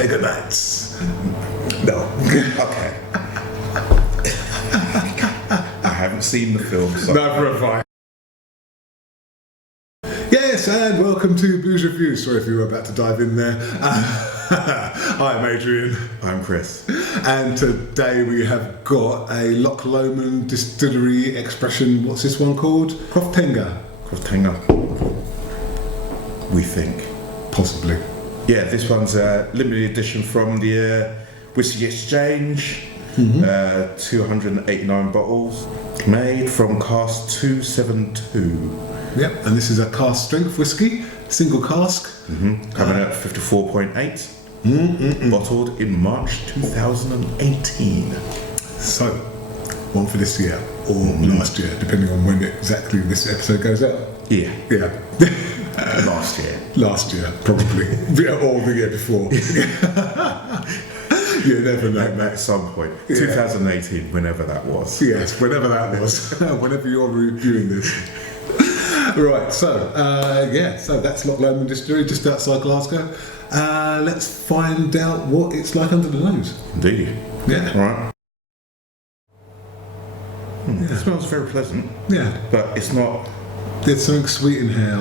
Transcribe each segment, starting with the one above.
Ortega Nights. No. Okay. I haven't seen the film, so... Neither have I. Yes, and welcome to Booze Review. Sorry if you were about to dive in there. I'm Adrian. I'm Chris. And today we have got a Loch Lomond distillery expression. What's this one called? Croftengea. Croftengea. We think. Possibly. Yeah, this one's a limited edition from the Whisky Exchange. 289 bottles. Made from Cask 272. Yep, and this is a cask strength whiskey, single cask. Coming out 54.8. Bottled in March 2018. So, one for this year or last year, depending on when exactly this episode goes out. Yeah. Yeah. Last year. Last year, probably. Or the year before. You never know. At some point. Yeah. 2018, whenever that was. Yes, whenever that was. Whenever you're reviewing this. Right, so that's Loch Lomond Distillery, just outside Glasgow. Let's find out what it's like under the nose. Indeed. Yeah. Right. It smells very pleasant. Yeah. But it's not... There's something sweet in here.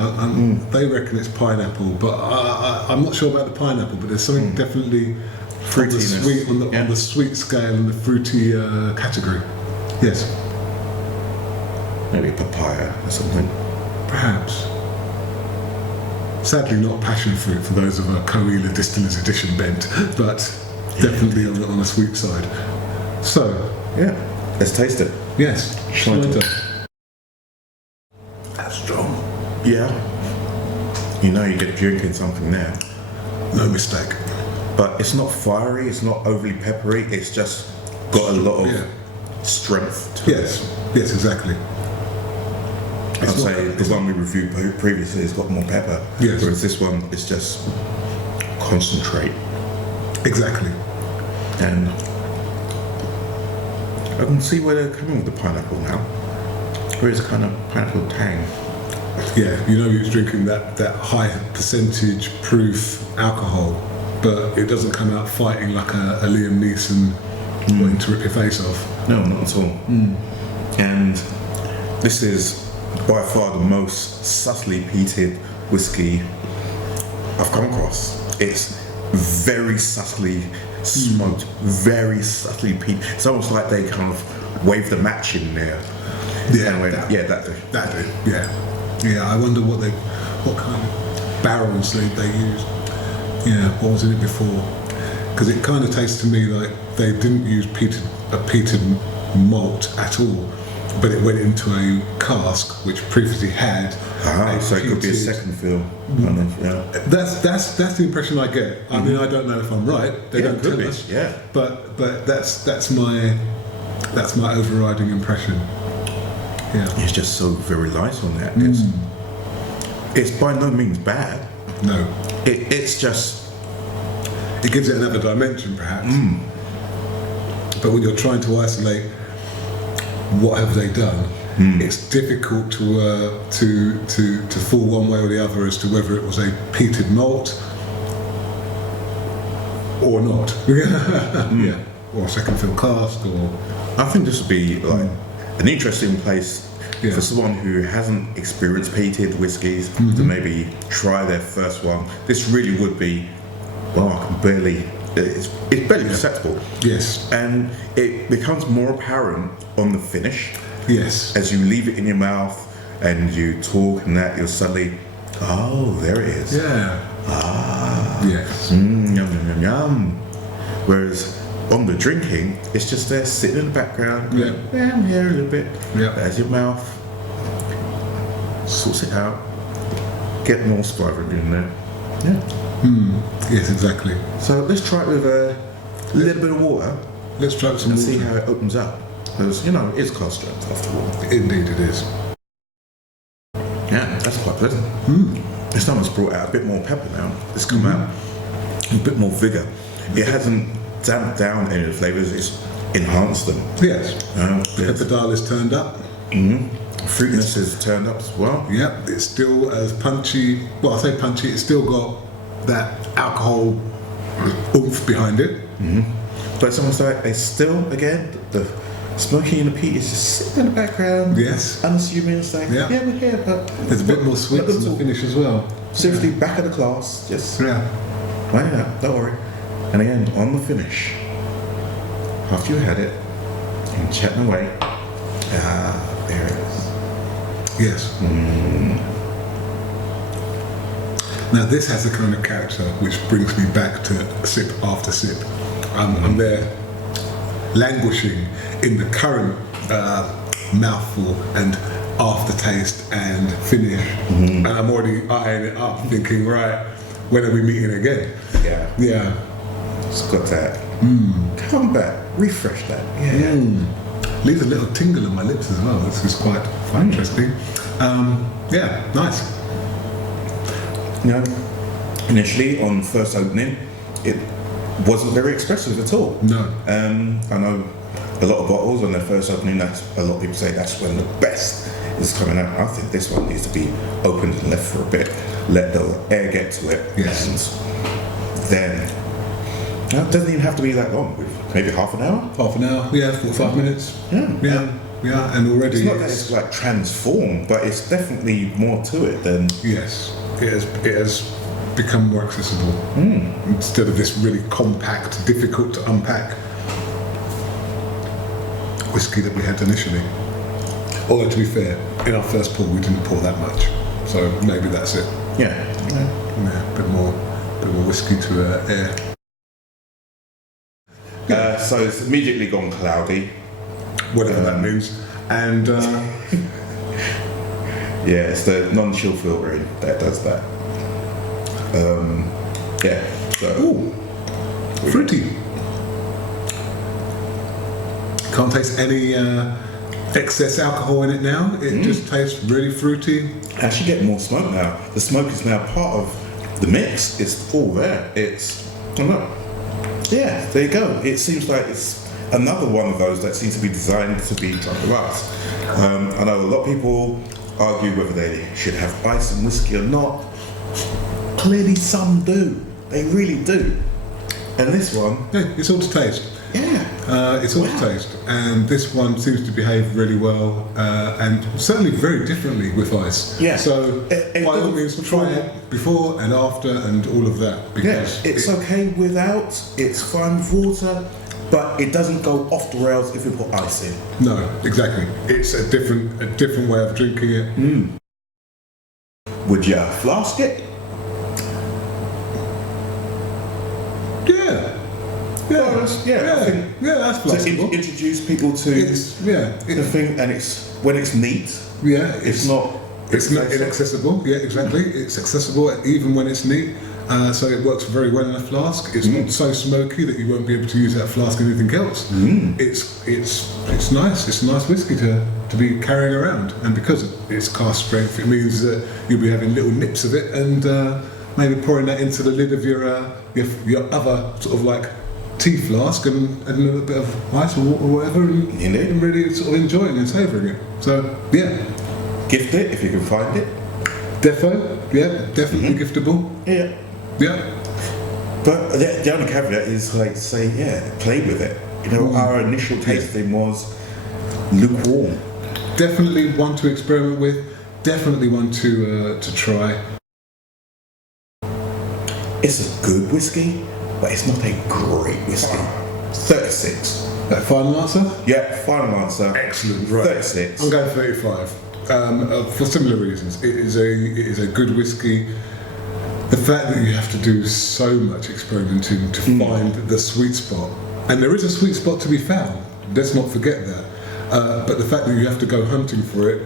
They reckon it's pineapple, but I'm not sure about the pineapple, but there's something definitely fruitiness. On the sweet scale and the fruity category. Yes. Maybe papaya or something. Perhaps. Sadly not passion fruit for those of a Coela Distillers Edition bent, but definitely on the sweet side. So, yeah, let's taste it. Yes. Schneider. That's strong. Yeah. You know you're drinking something there. No mistake. But it's not fiery, it's not overly peppery, it's just got a lot of strength to it. Yes, exactly. I'd say the one we reviewed previously has got more pepper, whereas this one is just concentrate. Exactly. And I can see where they're coming with the pineapple now. There is a kind of pineapple tang. Yeah, you know you're drinking that high percentage proof alcohol, but it doesn't come out fighting like a Liam Neeson wanting to rip your face off. No, not at all. And this is by far the most subtly peated whiskey I've come across. It's very subtly smoked, very subtly peated. It's almost like they kind of waved the match in there. Yeah, that do. Yeah, I wonder what kind of barrels they used. Yeah, what was in it before? Because it kind of tastes to me like they didn't use a peated malt at all, but it went into a cask which previously had. So it could be a second fill. That's the impression I get. I mean, I don't know if I'm right. They don't tell us. Yeah. But that's my overriding impression. Yeah. It's just so very light on that. It's by no means bad. No. It's just... It gives it another dimension, perhaps. But when you're trying to isolate what have they done, it's difficult to fall one way or the other as to whether it was a peated malt or not. Yeah. Or a second fill cask, or... I think this would be like an interesting place for someone who hasn't experienced peated whiskies to maybe try their first one. This really would be, it's barely perceptible. Yes. And it becomes more apparent on the finish. Yes. As you leave it in your mouth and you talk and that, you'll suddenly, there it is. Yeah. Yes. Yum, yum, yum, yum. Whereas on the drinking, it's just there sitting in the background. Yeah. I'm here a little bit. Yeah. There's your mouth. Sorts it out. Get more spivering in there. Yeah. Yes, exactly. So let's try it with a little bit of water. Let's try it with some and water. see how it opens up. Because, it's cask strength after all. Indeed it is. Yeah, that's quite pleasant. This time it's brought out a bit more pepper now. It's come out a bit more vigour. It hasn't damped down any of the flavours, it's enhanced them. Yes. The pepper dial is turned up. Fruitiness is turned up as well. Yep, it's still as punchy. Well, I say punchy, it's still got that alcohol oomph behind it. But it's almost like it's still, again, the smoking and the peat is just sitting in the background. Yes. Unassuming. It's like, Yeah. we're here, but There's a bit more sweetness in the Little- finish as well. seriously, back of the class, just Yeah. why not? Don't worry. And again, on the finish, after you had it, and chatting away, there it is. Yes. Now this has a kind of character which brings me back to sip after sip. I'm there languishing in the current mouthful and aftertaste and finish, and I'm already eyeing it up, thinking, right, when are we meeting again? Yeah. Yeah. It's got that. Come back, refresh that. Yeah. Leaves a little tingle in my lips as well. This is quite interesting. Yeah, nice. You know, initially on first opening, it wasn't very expressive at all. No. I know a lot of bottles on their first opening, that's a lot of people say that's when the best is coming out. I think this one needs to be opened and left for a bit, let the air get to it. Yes. And then, it doesn't even have to be that long, maybe half an hour. Half an hour, yeah, 45 minutes. Yeah, and already It's not that it's like transformed, but it's definitely more to it than. yes, it has become more accessible instead of this really compact, difficult to unpack whiskey that we had initially. Although to be fair, in our first pour we didn't pour that much, so maybe that's it. Yeah. Yeah, a bit more whiskey to air. So it's immediately gone cloudy. Whatever that means. And Yeah, it's the non-chill filtering that does that. Yeah. So. ooh, fruity. Can't taste any excess alcohol in it now. It just tastes really fruity. Actually get more smoke now. The smoke is now part of the mix. It's all there. It's, I don't know. Yeah, there you go. It seems like it's another one of those that seems to be designed to be drunk with ice. I know a lot of people argue whether they should have ice in whiskey or not. Clearly some do. They really do. And this one, Yeah, it's all to taste. yeah. It's all to taste. And this one seems to behave really well and certainly very differently with ice. Yeah. So It by all doesn't means, feel- try it before and after and all of that. Yes, it's okay without, it's fine with water, but it doesn't go off the rails if you put ice in. No, exactly. It's a different way of drinking it. Would you flask it? Yeah. Well, I think that's to flexible. introduce people to the thing, and it's when it's neat. Yeah, It's not. It's not inaccessible. Yeah, exactly. It's accessible even when it's neat. So it works very well in a flask. It's not so smoky that you won't be able to use that flask in anything else. It's nice. It's a nice whiskey to be carrying around, and because it's cask strength, it means that you'll be having little nips of it, and maybe pouring that into the lid of your other sort of like tea flask and adding a little bit of ice or water or whatever, and really sort of enjoying and savouring it. So yeah. Gift it if you can find it. Defo, yeah, definitely giftable. Yeah. Yeah. But the only caveat is like say, play with it. You know, our initial tasting was lukewarm. Definitely one to experiment with. Definitely one to try. It's a good whiskey, but it's not a great whiskey. 36. That final answer? Yeah, final answer. Excellent. Right. 36. I'm going 35. For similar reasons. It is a good whiskey. The fact that you have to do so much experimenting to find the sweet spot, and there is a sweet spot to be found. Let's not forget that. But the fact that you have to go hunting for it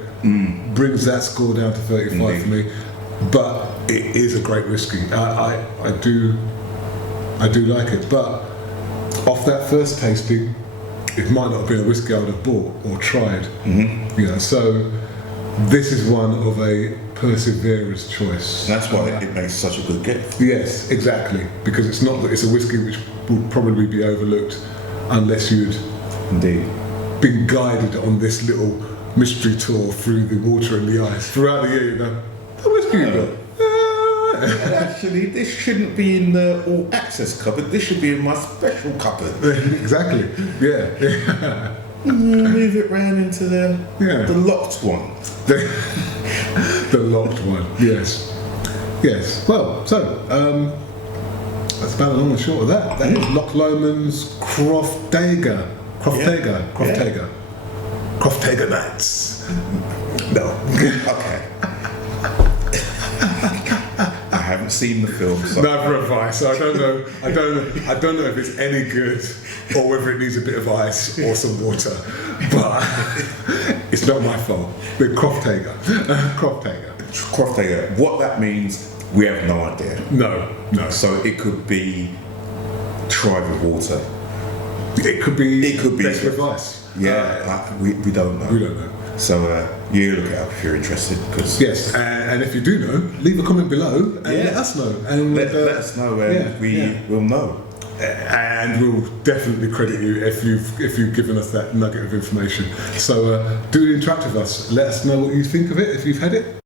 brings that score down to 35 for me. But it is a great whiskey. I do like it. But off that first tasting, it might not have been a whiskey I would have bought or tried. You know, so this is one of a perseverer's choice. That's why it makes such a good gift. Yes, exactly. Because it's a whiskey which will probably be overlooked unless you'd Indeed. been guided on this little mystery tour through the water and the ice throughout the year. You know, the whiskey you got. And actually, this shouldn't be in the all access cupboard. This should be in my special cupboard. Exactly. Yeah. Move it round into the locked one. The locked one. Yes. Yes. Well, so that's about the long and short of that. That is Loch Lomond's Croftengea. Croftengea Nights. No. Okay. I haven't seen the film, so Neither have I, so I don't know if it's any good or whether it needs a bit of ice or some water. But it's not my fault. The Croftengea. Croftengea. What that means, we have no idea. No. So it could be tried with water. It could be best with ice. Yeah, we don't know. We don't know. So you look it up if you're interested. Cause Yes, and if you do know, leave a comment below and let us know. And let us know, and we will know. And we'll definitely credit you if you've given us that nugget of information. So do interact with us. Let us know what you think of it if you've had it.